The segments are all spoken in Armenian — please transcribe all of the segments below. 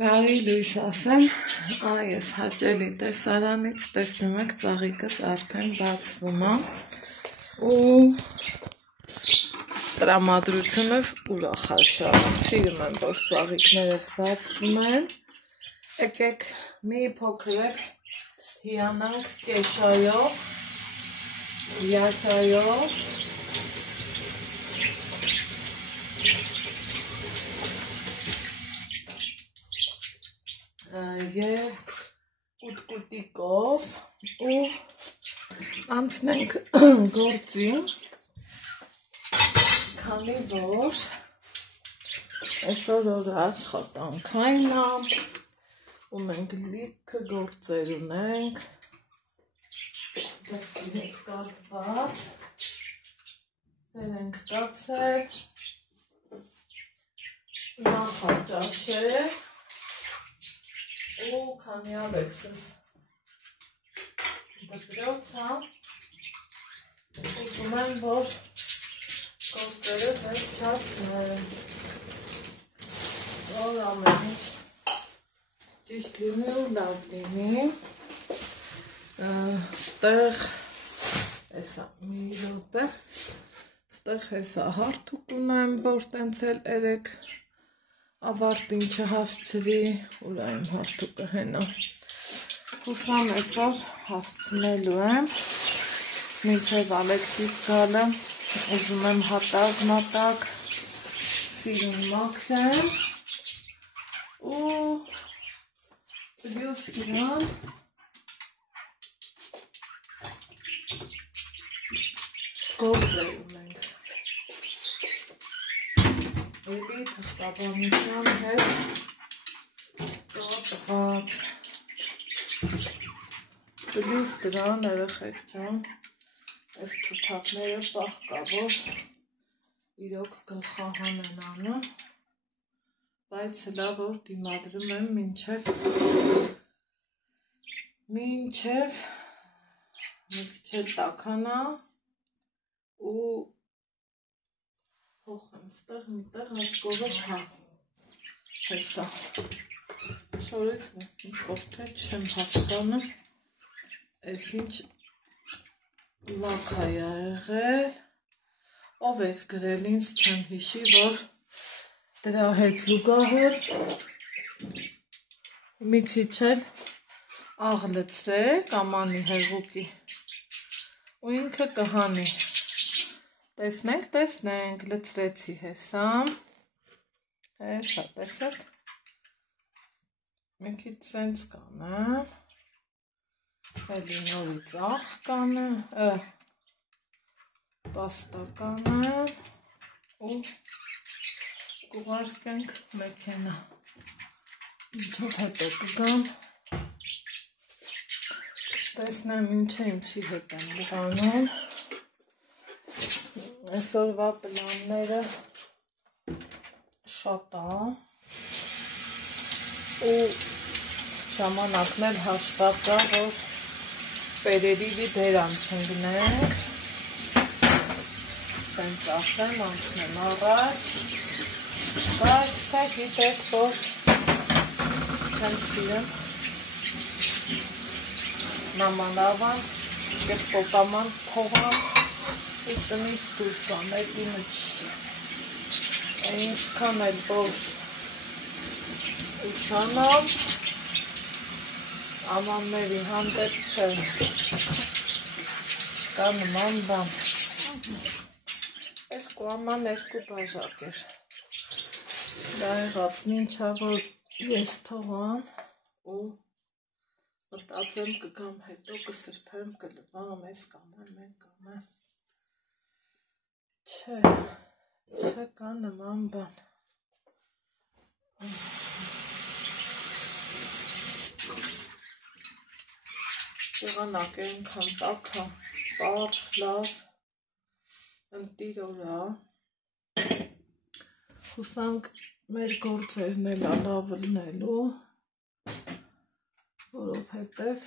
Բարի լույս ասեմ, այս հաճելի տեսարանից տեսնում եք ծաղիկս արդեն բացվում է ու տրամադրությունս ուրախաշարում, սիրում եմ, որ ծաղիկներս բացվում են, եկեք մի փոքր հիանանք կեշայով, յաչայով, և կուտկուտիկով ու անցնենք գործին, քանի որ այսօր օրը աշխատանքային է ու մենք լիքը գործեր ունենք, դեպքինեք կարգված, դեր ենք կացել, նախաճաշել, ու քանի ավեքսս դպրոցա, ուզում եմ, որ գործերը վերջացնեմ, որ ամեն ինչ ճիշտ լինի ու լավ լինի, ստեղ էսա մի րոպե, ստեղ հեսա հարթուկ ունեմ, որ տենց էլ երեք ավարտին չհասցրի, ուրա իմ հարթուկը հենա, հուսամ այսօր հասցնելու եմ, մինչև Ալեքսիս գալը, ուզում եմ հատակ-մատակ սիրուն մաքրեմ ու պլյուս իրան գործեր ունենք, էլի թղթաբանության հետ տոտված, պլյուս դրան երեխեք ջան, այս թութակները պահկավոր իրոք գլխահան են անում, բայց հլա որ դիմադրում եմ մինչև մի քիչ տաքանա ու փոխեմ ստեղ միտեղ աչկովը հա, հեսա, շորից ինչ-որ թե չեմ հասկանում, այս ինչ լակ է եղել, ով ես գրել ինձ չեմ հիշի, որ դրա հետ զուգահեռ մի քիչ էլ աղ լցրեք ամանի հեղուկի ու ինքը կհանի, տեսնենք, լցրեցի հեսա, հեսա, տեսեք, մի քիչ սենց կանեմ, էլի նորից աղ կանեմ, պաստա կանեմ ու կուղարկենք մեքենա, ինչով հետո կգամ, տեսնեմ ինչի հետ եմ ուղանում, այսօրվա պլանները շատ է ու ժամանակն էլ հաշված է, որ պերերիվի բերան չընգնենք, սենց ասեմ, անցնեմ առաջ, բայց թե գիտեք, որ չեմ սիրեմ նամանավան և պոպաման փողան ու տնից դուրս գանել իմը չի, ինչքան էլ որ ուշանամ, ամանների հանդեպ չեմ, չկա նման բան, երկու աման երկու բաժակ էր, սրա եղած մինչա որ ես թողամ ու մտածեմ կգամ հետո կսրբեմ, կլվամ, ես կանեմ, մեկ կանեմ, չկա նման բան, եղանակ ենքան տակա, պարս, լավ, ընտիր որա, հուսանք մեր գործերն էլ լավ լնելու, որովհետև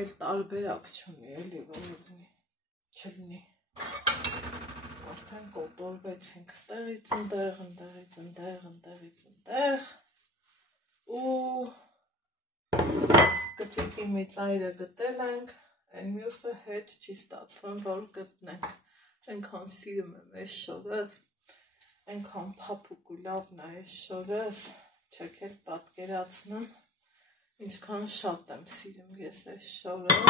էլ տարբերակ չունի, էլի որ չլնի, արդեն կոտորվեցինք ստեղից ընդեղ ու գծիկի մի ծայրը գտել ենք, այն մյուսը հետ չի ստացվում, որ գտնենք, այնքան սիրում եմ այս շորս, այնքան փափուկ ու լավն է այս շորս, չեք էլ պատկերացնում, ինչքան շատ եմ սիրում ես այս շորը,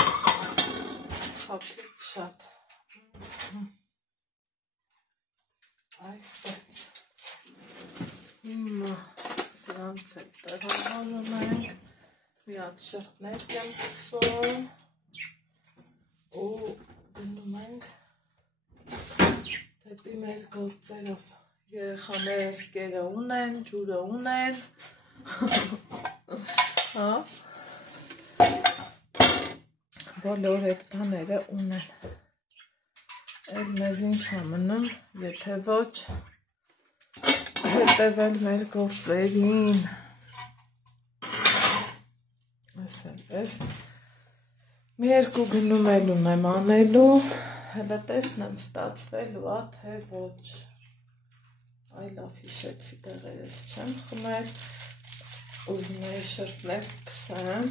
փափուկ շատ, այսպես, հիմա սրանց էլ տեղավորում ենք, մի հատ շրտներ եմ կսում ու գնում ենք դեպի մեր գործերով, երեխաներս կերը ունեն, ջուրը ունեն, բոլոր այդ բաները ունեն, էլ մեզ ինչ ամնում, եթե ոչ հետևել մեր գործերին, այսպես, մի երկու գնում էլ ունեմ անելու, հելը տեսնեմ ստացվելու ա, թե ոչ, այ լավ հիշեցի դեղերս չեմ խմել, ուզում էի շրտներ կսեմ,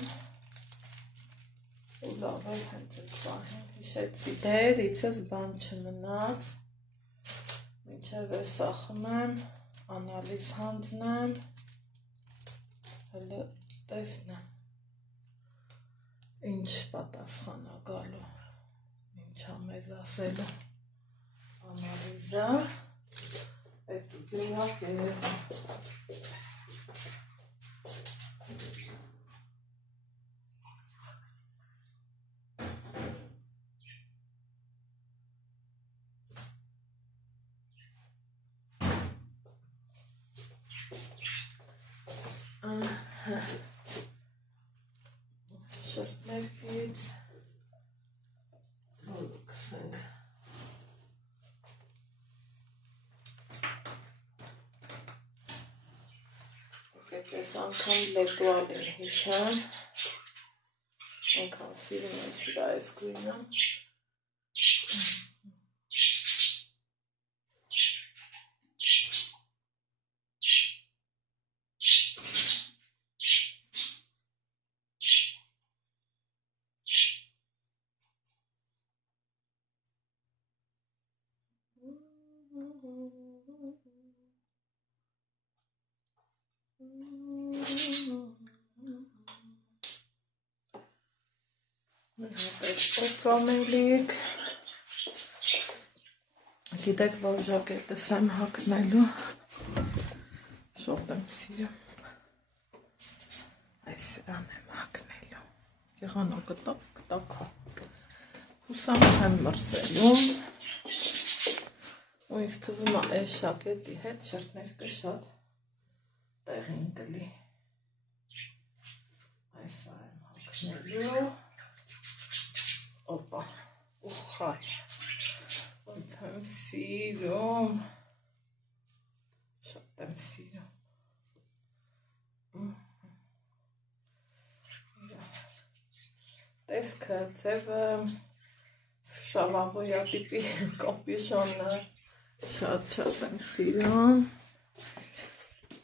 ու լավ էլ հենց այդ պահին հիշեցի, դերիցս բան չմնաց, մինչև էսա խմեմ, անալիզ հանձնեմ, հելը տեսնեմ, ինչ պատասխան ա գալու, ինչ ա մեզ ասելու անալիզը, այդ ու գնակ երևա։ Շրտներքից կսենք այս անգամ լետուալ են հիշան այնքան սիրում եմ սրա այս գույնը Կոծամելիք գիտեք, որ ժակետս եմ հագնելու շոտ եմ սիրում այս սրան եմ հագնելու եղանակը տակ հուսամ չեմ մրսելու ու ինձ թվում է այս ժակետի հետ շրտներկը շատ տեղին կլի այսա եմ հագնելու Opa, ուխայ, ոնց եմ սիրում, շատ եմ սիրում, տեսքը, ձևը, շալավոյա տիպի կոպիշոնը, շատ եմ սիրում,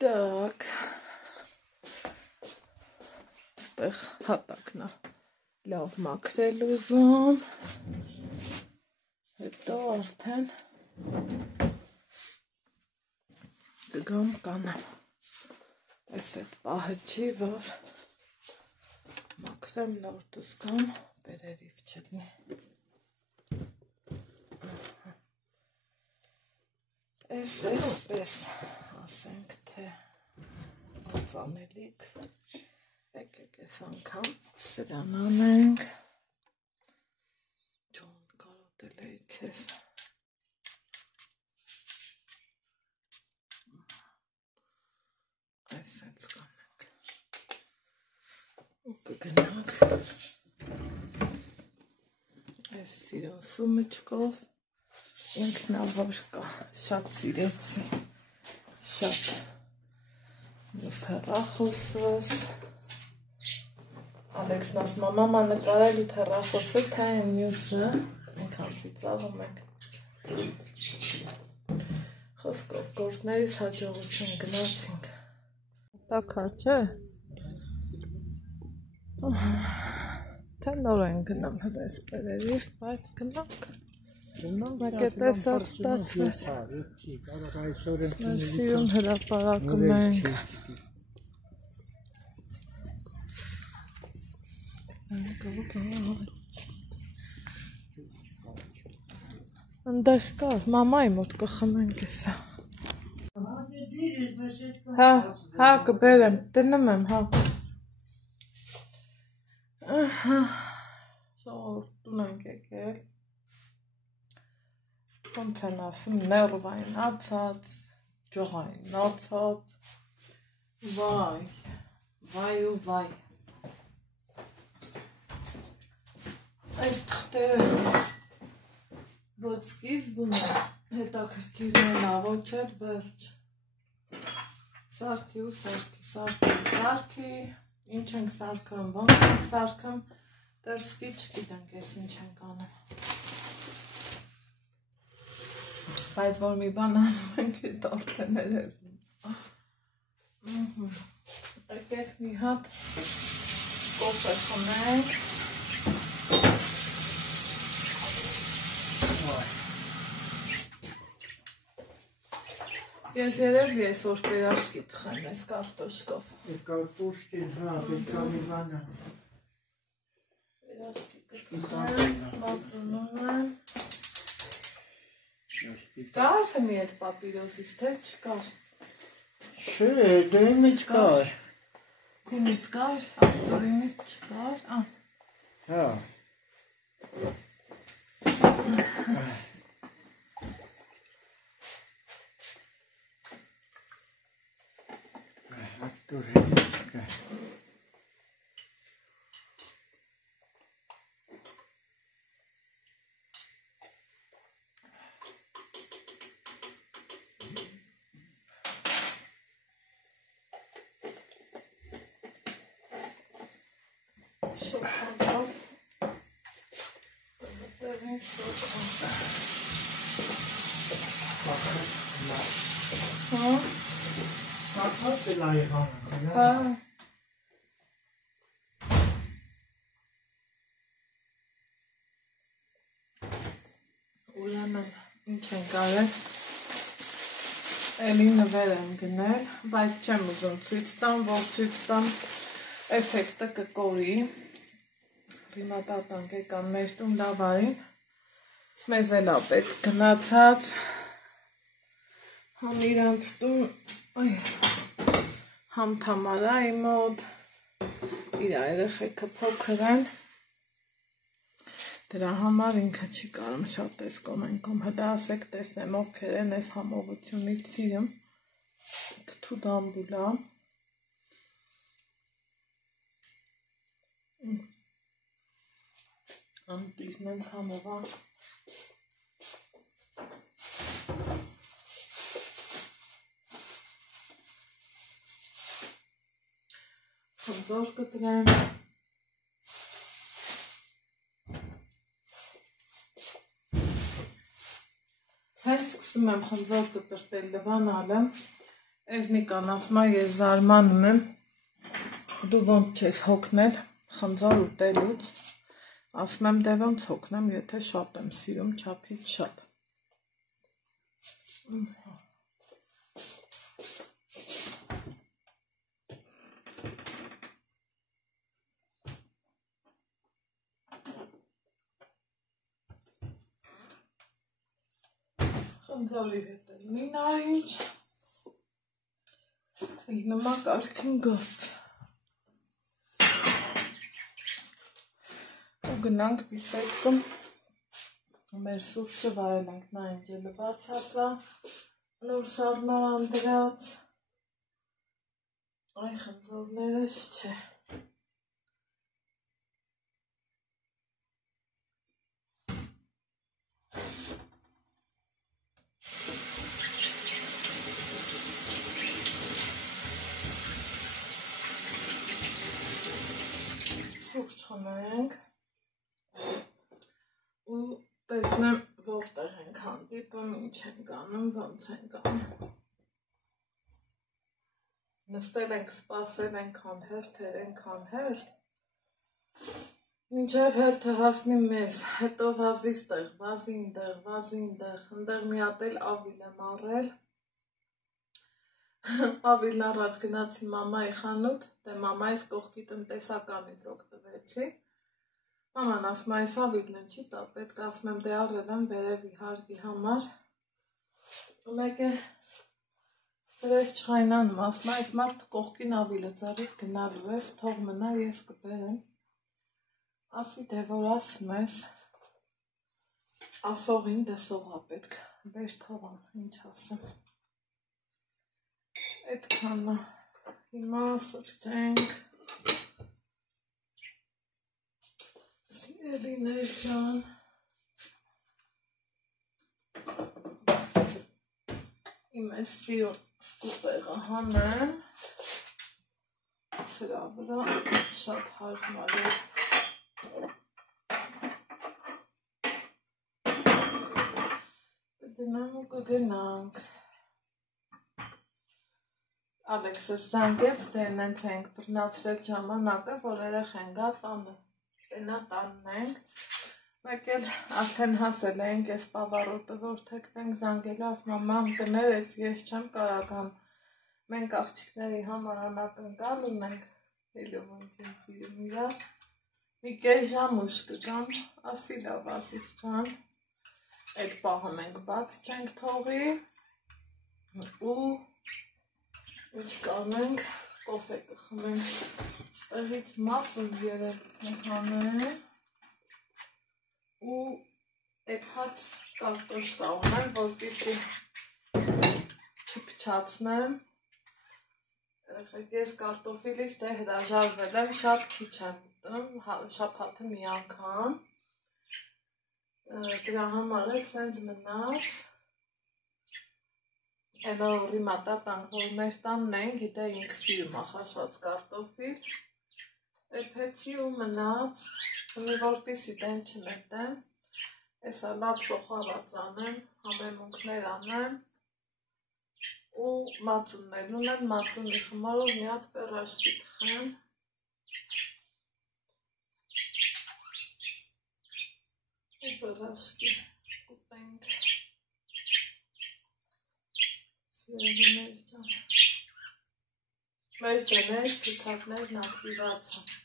դակ, ստեղ հատակնա, լավ մաքրել ուզում, հետո արդեն կգամ կանեմ, այս այդ պահը չի, որ մաքրեմ նոր դուս գամ, բերերիվ չդնի, այսպես ասենք, թե ծանելիք, եկեք ես անգամ սրան անենք, ջոն կարոտել էի քեզ, այսենց կանենք, ու կգնանք, այս սիրուն սումիչկով, ինքնավոր կա, շատ սիրեցի, շատ, մյուս հեռախոսս, Ալեքսն ասում է, մամա նկարել ու հեռախոսը, թե այն մյուսը, ինքան ծիծաղում եք, Խոսքով գործներից հաջողություն գնացինք։ Տակա չէ։ Թե նոր են գնամ հրես բերերի, բայց գնանք։ Մեկը տեսավ ստացվեց։ Մեր սիրուն հրապարակում ենք։ Ընդեղ կար, մամայի մոտ կխմենք էսա։ Հա, կբերեմ, դնում եմ, հա։ Շողորտուն ենք եկել։ Ոնց են ասում, ներվային ացած, ջողային նացած, վայ ու վայ։ Այս թղթերը ոչ սկիզբում է, հետաքրքիրն է ոչ էր վերջ։ Սարքի ու սարքի, ինչ ենք սարքում, ոնց ենք սարքում, դեռ սկի չգիտենք ես ինչ ենք անում։ Բայց որ մի բան անում ենք էտ արդեն երևում։ Եկեք մի հատ կոֆե խմենք։ Ես երևի ես որ պերաշկի տխեմ ես կարտոշկով։ Կարտոշկին, հա, պետքա մի բանը։ Պերաշկի կտխեմ, մակրոնում եմ։ Կար հմի էտ պապիրոսից, թե չկար։ Չէ, դեմից կար։ Քունից կար, աղտորինից չկար, Հա։ շոքանով, բերին շոքան։ Հա։ Հատված է լայղանը, Հա։ Ուրեմն ինչ ենք արել, էլի նվեր եմ գնել, բայց չեմ ուզում ցույց տամ, որ ցույց տամ էֆեկտը կկորի, հիմա տատանք եկան մեր տուն դավարին, մեզ էլա պետք գնացած, համ իրանց տուն, համ Թամարայի մոտ, իր երեխեքը փոքր են, դրա համար ինքը չի կարում շատ էս կոմենկում, հլա ասեք տեսնեմ ովքեր են էս համողությունից սիրում, թթու դամբուլա, անտիզն ենց համողա, խնձոր կտրեմ, հենց սկսում եմ խնձոր կտրտել լվանալը, էզնիկան ասմա ես զարմանում եմ, դու ոնց չես հոգնել խնձոր ուտելուց, ասում եմ դե ոնց հոգնեմ, եթե շատ եմ սիրում չափից շատ։ Խնձորի հետ էլ մի նայինչ, նմա կարգին գործ։ Ու գնանք բիսեդկում, մեր սուրճը վայել ենք նայինչ է լվացածա, նոր սարմարան դրած, այ խնձորներս չէ։ Սուրճ խմենք ու տեսնեմ որտեղ ենք հանդիպում, Ինչ ենք անում, ոնց ենք անում։ Նստել ենք, սպասել ենք անհերթ, ենք անհերթ։ Մինչև հերթը հասնի մեզ, հետո վազից տեղ, վազին տեղ, ընդեղ մի հատ էլ ավիլ եմ առել։ Ավիլն առած գնացի մամայի խանութ, դե մամայիս կողքի տնտեսականից օգտվեցի։ Մաման ասում այս ավիլն են չի տա, պետք ասում եմ դե առել եմ վերևի հարգի համար։ Մեկ է դրես չխայնանում, ասում այս մարդը կողքին ավիլը ձեռիդ գնալու ես, թող մնա ես կբերեմ։ Ասի դե որ ասում ես, ասողին դե սողա պետք, բեր թողան, ինչ ասեմ։ Այդքանը, հիմա սրճենք, սիրելիներ ջան, իմ ես սիրուն սկուպեղը հանեմ, սրա վրա շատ հարմար է։ Դնամ ու կգնանք։ Ալեքսս զանգեց, դե նենց ենք բռնացրել ժամանակը, որ երեխեն գա տանը, տենա տանն ենք, մեկ էլ արդեն հասել ենք ես պավարոտը, որ թեքվենք զանգել, ասում մամ կներես, ես չեմ կարագամ, մենք աղջիկների համար անակնկալ ունենք, ելում ենք են սիրում իրար, մի կես ժամ ուշ կգամ, ասի լավ ասիս ջան, այդ պահը մենք բաց չենք թողի ու ինչ կանենք, կոֆե կխմենք, ստեղից մածուն երեք հանենք ու էփած կարտոշկա ունեմ, որպեսզի չփչացնեմ, ես կարտոֆիլից դե հրաժարվել եմ, շատ քիչ եմ ուտում, շաբաթը մի անգամ, դրա համար էլ սենց մնաց, Էլո ռիմատա տանք, որ մեր տանն են, գիտե ինք սիրում ախաշված կարտոֆիլ, էպեցի ու մնաց, մի որպիսի դեն չնետեմ, եսա լավ սոխարած անեմ, համեմունքներ անեմ, ու մածուններ ունեմ, մածունի խմարով մի հատ պերաշկի տխեմ, ու պերաշկի կուտենք, սիրելիներ ջան, մեր զեներ թիթակներն ակտիվաց են,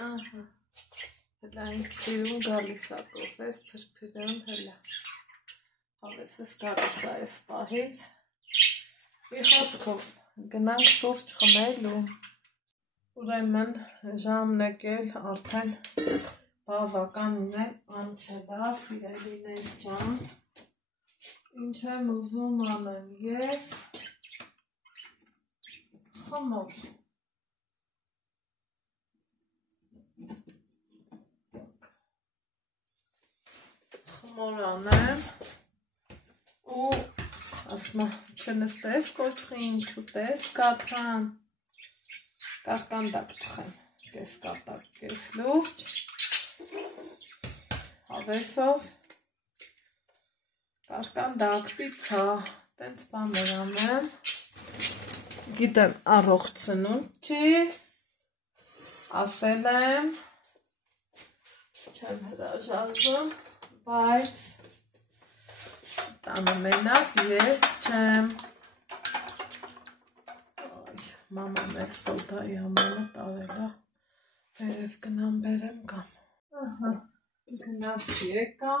հելա ինք սիրում գալիս ակով ես, պրպիրեմ հելա, հավեսս գալիս այս պահից, մի խոսքով գնանք սուրճ խմելու, ուրեմն ժամն եկել արդեն բավականին է անցելա, սիրելիներ ջան, ինչ եմ ուզում անեմ ես, խմոր, խմոր անեմ, ու ասմա չնստես կոչխին, չուտես կատան, կարկանդակ տխեմ, կես կատակ, կես լուրջ, հավեսով, կարկանդակ, պիցա, տենց բաներ անեմ, գիտեմ առողջ սնունդ չի, ասել եմ, չեմ հրաժարվում, բայց տանը մենակ ես չեմ, մամա մեր սոդայի համանը տարելա, վերև գնամ բերեմ կամ, գնաց եկա,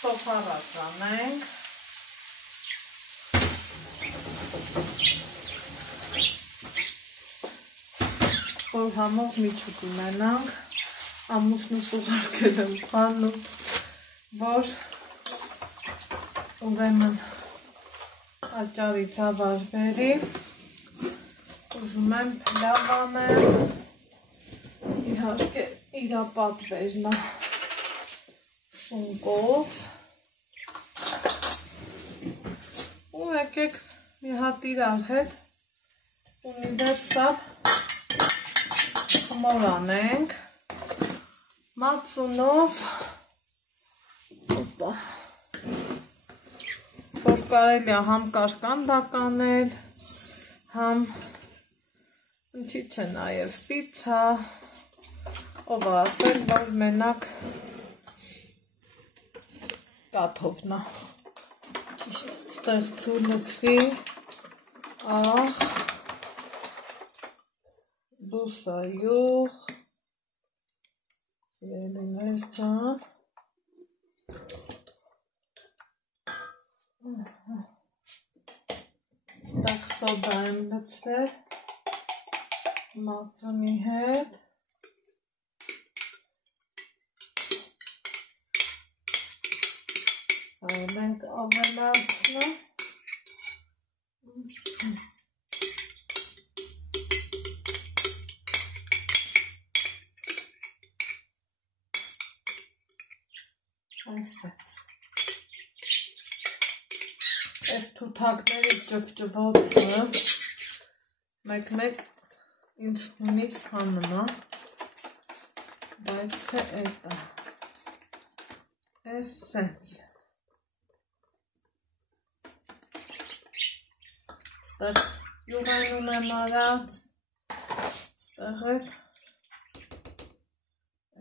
սոխարած անենք, որ համով միջուկ ունենանք, ամուսնուս ուղարկել եմ խանութ, որ ուրեմն աճարի ծավար բերի, ուզում եմ փլավ անեմ, իհարկե իրա պատվերնա սունկով, ու եկեք մի հատ իրար հետ ունիվերսալ խմոր անենք մածունով, որ կարելի է համ կարկանդակ անել, համ ինչի՞ չէ նաև պիցցա, ով ասել, որ մենակ կաթովն է, ճիշտ ստեղծուլեցվի, ախ, դուսա յուղ, սիրելիներ ջան, ստակ սոդա եմ լցրել մածունի հետ, այլ ենք ավելացնում, այսպես, այս թութակների ճվճվոցը մեկ-մեկ ինձ հունից հանում է, բայց թե էտա, այս սենց, ստեղ յուղային ունեմ արած, ստեղ էլ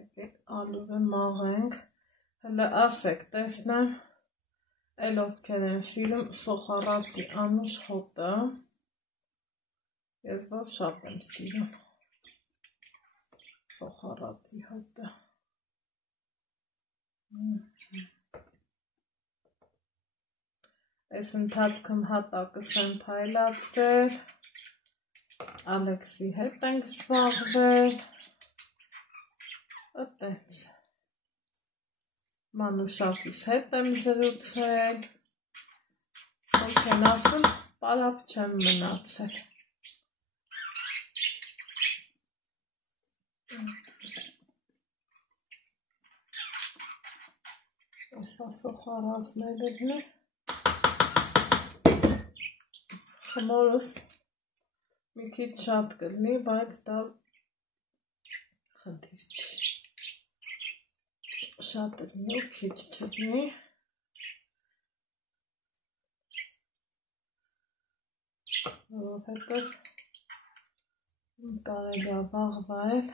եկեք ալուրը մաղենք, հլը ասեք, տեսնեմ, էլ ովքեր են սիրում սոխարացի անուշ հոտը, ես որ շատ եմ սիրում սոխարացի հոտը, այս ընթացքում հատակս եմ փայլացրել, Ալեքսի հետ ենք զբաղվել, այտենց, Մանուշակիս հետ եմ զրուցել, ոնց են ասում, պարապ չեմ մնացել, ասա սոխարացնելն է, խմորս մի քիչ շատ կլինի, բայց դա խնդիր չի, շատ լինի ու քիչ չլինի, որովհետև կարելի է վաղվա էլ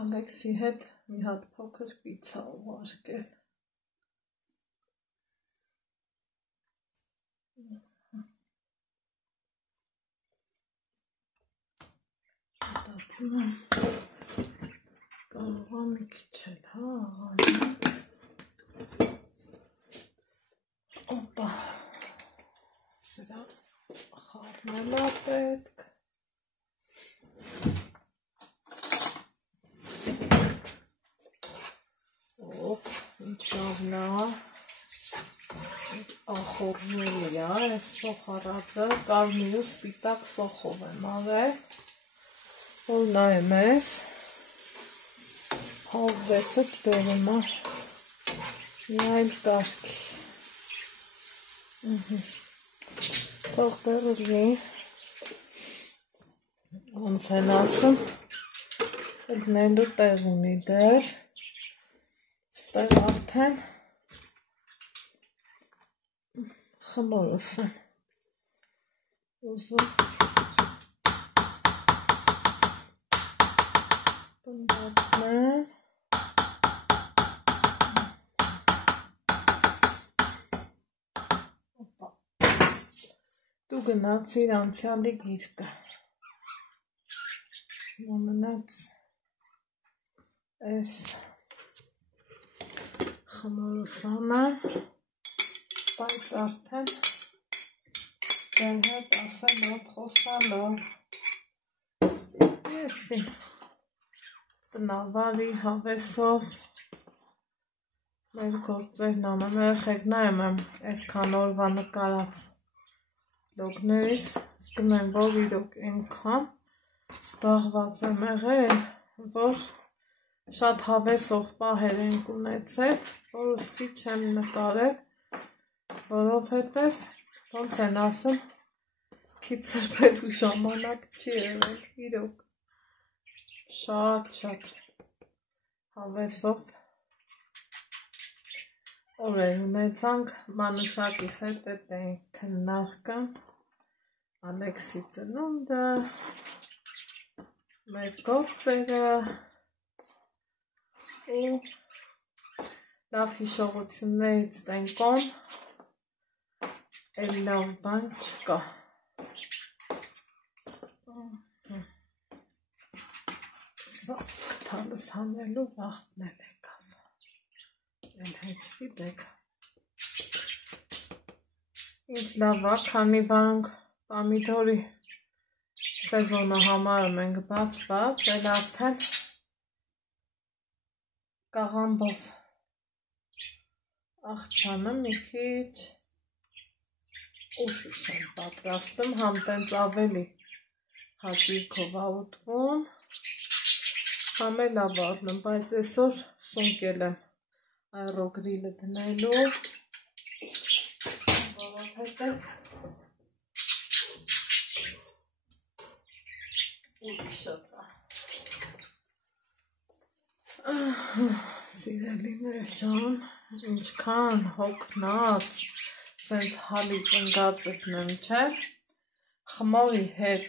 Ալեքսի հետ մի հատ փոքր պիցցա ուղարկել, մտածում եմ, կարող է մի քիչ էլ, հա, աղան, օպա, սրա խառնել է պետք, ով, ինչ լավն է, ախորնելի է, այս սոխարածը կարմիր ու սպիտակ սոխով եմ արել, որ նայեմ ես, հավվեսը դորում է, մի այլ կարգի, թող դրուլի, ոնց են ասում, ելնելու տեղ ունի դեր, ստեղ արդեն խմորս եմ ուզում բնդացնել, դու գնացիր անցյալի գիրկը, մնաց այս խմորուսանը, բայց արդեն դեր հետ ասելով խոսալով, ես իմ տնավարի հավեսով մեր գործերն անեմ, երեխեք նայում եմ այսքան օրվա նկարած լոգներից, զգում եմ, որ իրոք այնքան զբաղված եմ եղել, որ շատ հավեսով պահեր ենք ունեցել, որ ուստի չեմ նկարել, որովհետև ոնց են ասում, Ծածկի ծրբելու ժամանակ չի եղել, իրոք, շատ հավեսով օրեր ունեցանք, Մանուշակիս հետ էինք քննարկում, Ալեքսի ծնունդը, մեր գործերը ու լավ հիշողություններից տենկոմ, էլ լավ բան չկա։ Սա կթալս հանելու վաղտն էլ եկավ, էլ հետ գիտեք։ Ինչ լավ է, քանի վանք պամիդորի սեզոնը համարում ենք բացված, էլ արդեն կաղամբով աղցանը մի քիչ ուշ եմ պատրաստում, համ տենց ավելի հաճույքով ուտվում, համ էլ ավարնում, բայց այսօր սունկել եմ այռոգրիլը դնելու, որովհետև ուրիշտ է։ Սիրելիներ ջան, ինչքան հոգնած, սենց հալից ընգածն եմ, չէ, խմորի հետ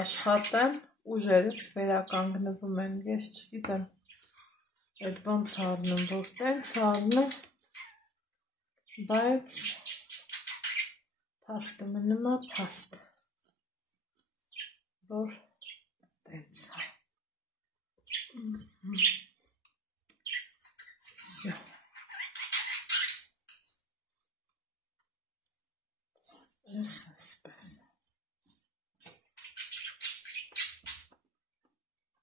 աշխատեմ, ուժերս վերականգնվում են, ես չգիտեմ, այդ ոնց առնում, որ տենց առնում, բայց փաստը մնում է փաստ, որ տենց է։ Всё. Այսպես։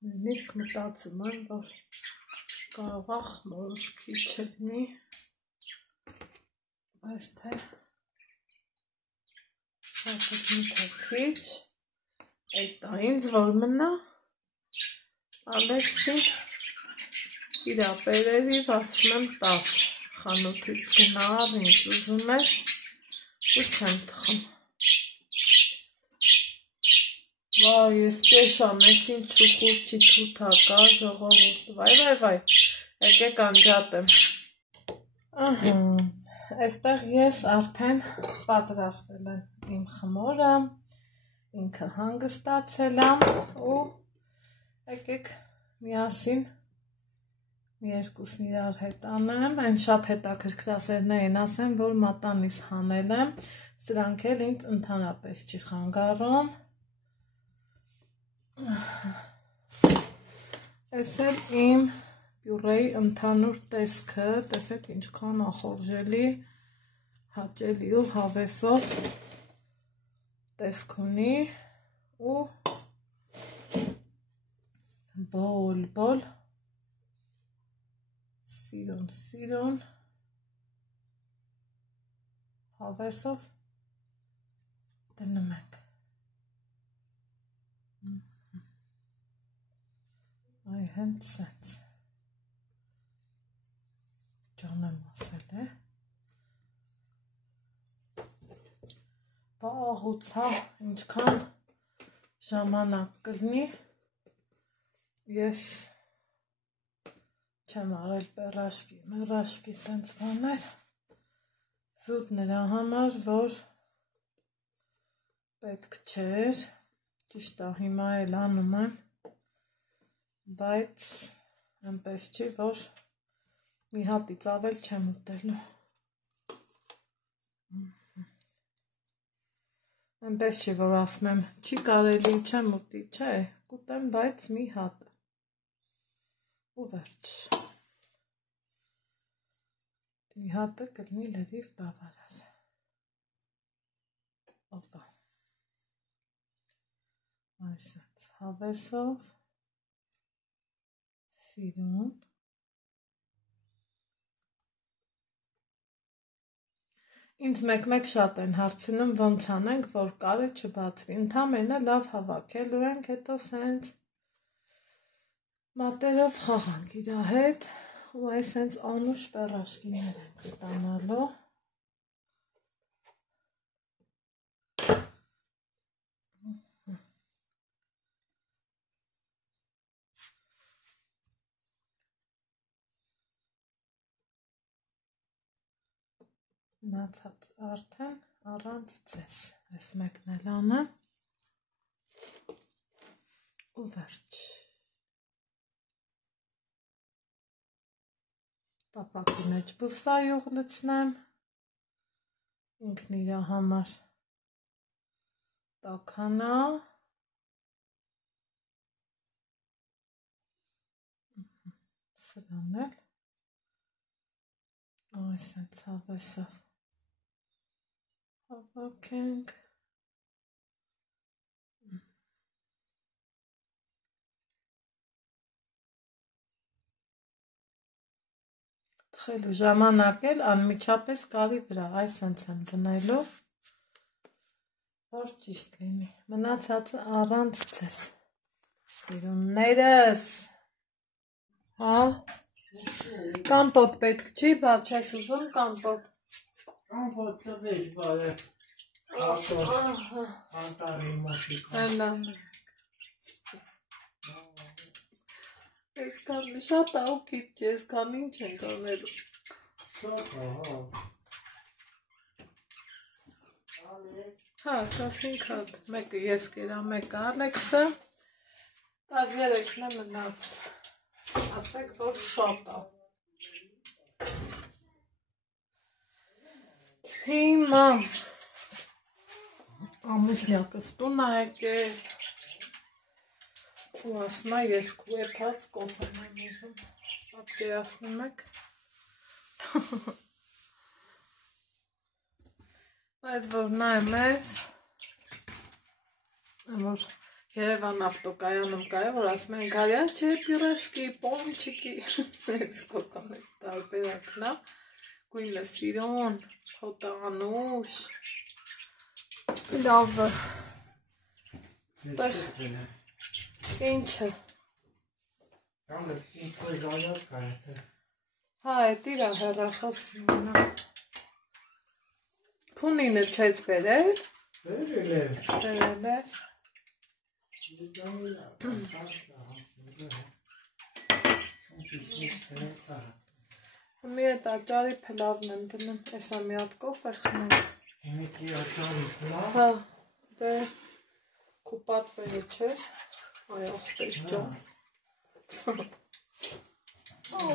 Նույնիսկ մտածում եմ, որ կարող է խմորս քիչ չլինի, բայց թե շատ քիչ, այդ ինձ որ մնա, Ալեքսին իր ապերերիվ ասում եմ 10 խանութից գնար, ինչ ուզում ես, ու չեմ թխում։ Վայ, ես կեշամ, ես ինչ չուխուր չի թութա կա, ժողովուրդ, վայ, եկեք անջատեմ։ Այստեղ ես արդեն պատրաստել եմ իմ խմորը, ինքը հանգստացել եմ ու եկեք միասին երկուսն իրար հետ անեմ, այն շատ հետաքրքրասերներին ասեմ, որ մատանիս հանել եմ, սրանք էլ ինձ ընդհանրապես չի խանգարում։ Այս էլ իմ պյուրեի ընդհանուր տեսքը, տեսեք ինչքան ախորժելի, հաճելի ու հավեսով տեսք ունի ու բոլ սիրուն հավեսով դնում ենք։ Այ հենց սենց ջան եմ ասել է, բաղուցա ինչքան ժամանակ կլինի, ես չեմ արել մեռաշկի տենց բաներ, զուտ նրա համար, որ պետք չէր, ճիշտ է հիմա էլ անում եմ, բայց այնպես չի, որ մի հատից ավել չեմ ուտելու, այնպես չի, որ ասում եմ, չի կարելի, չեմ ուտի, չէ, կուտեմ, բայց մի հատ ու վերջ, մի հատը կլնի լրիվ բավարար, օպա, այսենց հավեսով, սիրուն, ինձ մեկ շատ են հարցնում, ոնց անենք, որ կարը չբացվի, ընդամենը լավ հավաքելու ենք, հետո սենց մատերով խաղանք իրա հետ, ու այս սենց անուշ պեռաշկիներ ենք ստանալու, Մնացած արդեն առանց ձեզ, ես մեկն էլ անեմ ու վերջ, տապակի մեջ բուսայուղ լցնեմ, ինքն իրա համար տաքանա, սրան էլ, այս են ցավեսով հավաքենք, թխելու ժամանակ էլ անմիջապես կարի վրա, այս հենց եմ դնելու, որ ճիշտ լինի, մնացածը առանց ձեզ, սիրուններս, հա, կամպոտ պետք չի, բա չես ուզում կամպոտ, Կամպոտ տվեց բարը, ասոր, անտարի մոշիկ, այսքան շատ աղուքիտ չի, այսքան ինչ ենք անելու, հա, 15 հատ, մեկը ես կերա, մեկը Ալեքսը, 13-ն է մնաց, ասեք, որ շատ է, հիմա, ամուսնյակս տուն է եկել, ու ասում է ես քու էփած կոֆեն եմ ուզում, պատկերացնում եք, բայց որ նայեմ ես, որ Երևան ավտոկայանում կա է, որ ասում են գարյաչե, պիրաշկի, պոնչիկի, ես կոկան է տարբերակն է, գույնը սիրոն, հոտանուշ, լավը, ստեղ, ինչը, հա, էտ իրա հեռախոսն է, Քունինը չես բերել, բերել ես, մի էտ աճարի պլավն եմ դնում, էսա մի հատ կոֆե խմեմ, Հիմիկի աճարի պլավ, հա, դե, քու պատվերը չեր, այ աղբեր ջան,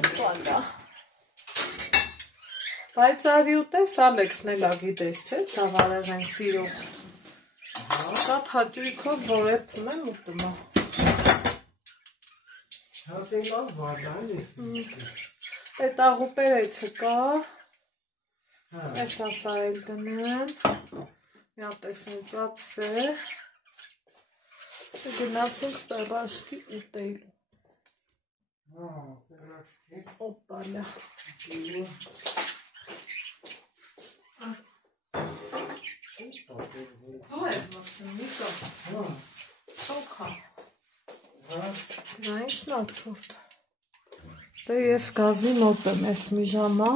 օպալա, բայց արի ուտես Ալեքսն էլա գիտես չէ, ծավարեղ են սիրող, շատ հաճույքով որ էպում եմ ուտում է, Հատ է լավ վարդան է, էտ աղուպերեցը կա, ես ասա էլ դնեմ, մի հատ էսեն ծապս է, գնացինք պերաշկի ուտելու, օպալա, դու ես մաքսում նիկա, շոքա, դրա ինչն ացորդ, դե ես գազի մոտ եմ ես մի ժամա,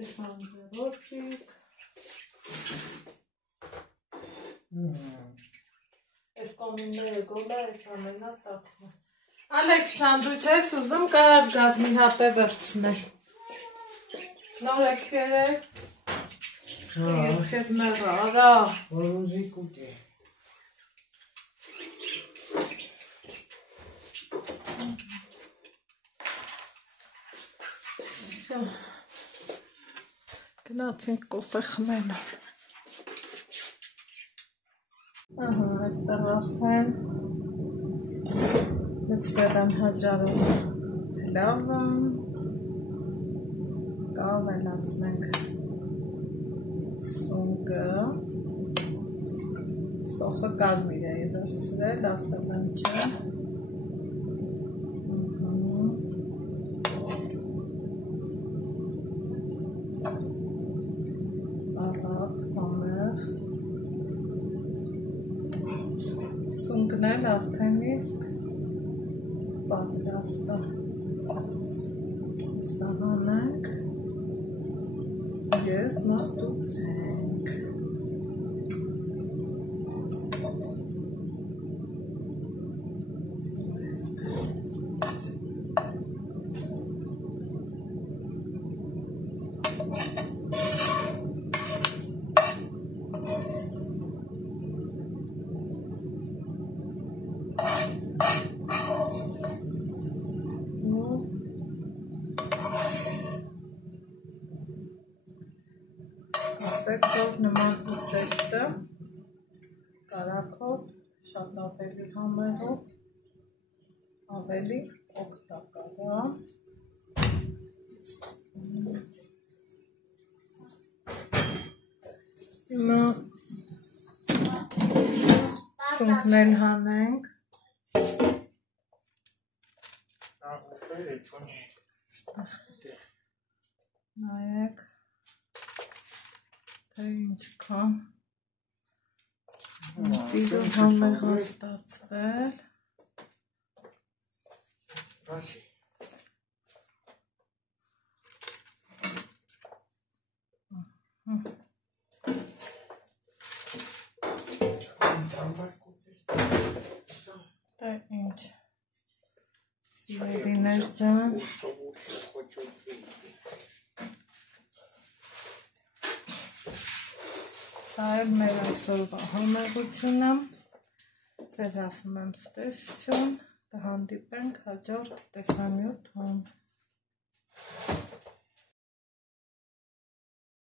ես անձերոծիկ, ես կոմինները գոլա ես ամենա տակն է, Ալեքս ճան դու չես ուզում կարած գազ մի հատ է վրցնել, նոր ես կերեք, ես կեզ մեղա, արա, որ ուզի կուտի, գնացինք կոֆե խմելու, ահա, այստեղ ասեն, լցվել եմ հաճարով պլավը, կավելացնենք սունկը, սոխը կարմիր է դարձրել, ասել եմ չէ, առատ, համեղ, սունկն էլ արդեն իսկ պատրաստ է, սահանենք և մատուցենք, ասեք, որ նման ուտեստը կարակով շատ ավելի համեղով ավելի օգտակար է։ Հիմա ծունկնել հանենք։ Նայեք, թե ինչքան տիրուն համեղ է ստացվել։ Դա ինչ սիրելիներ ջան, սա էլ մեր այսօրվա համեղությունը, ձեզ ասում եմ ցտեսություն, կհանդիպենք հաջորդ տեսանյութում։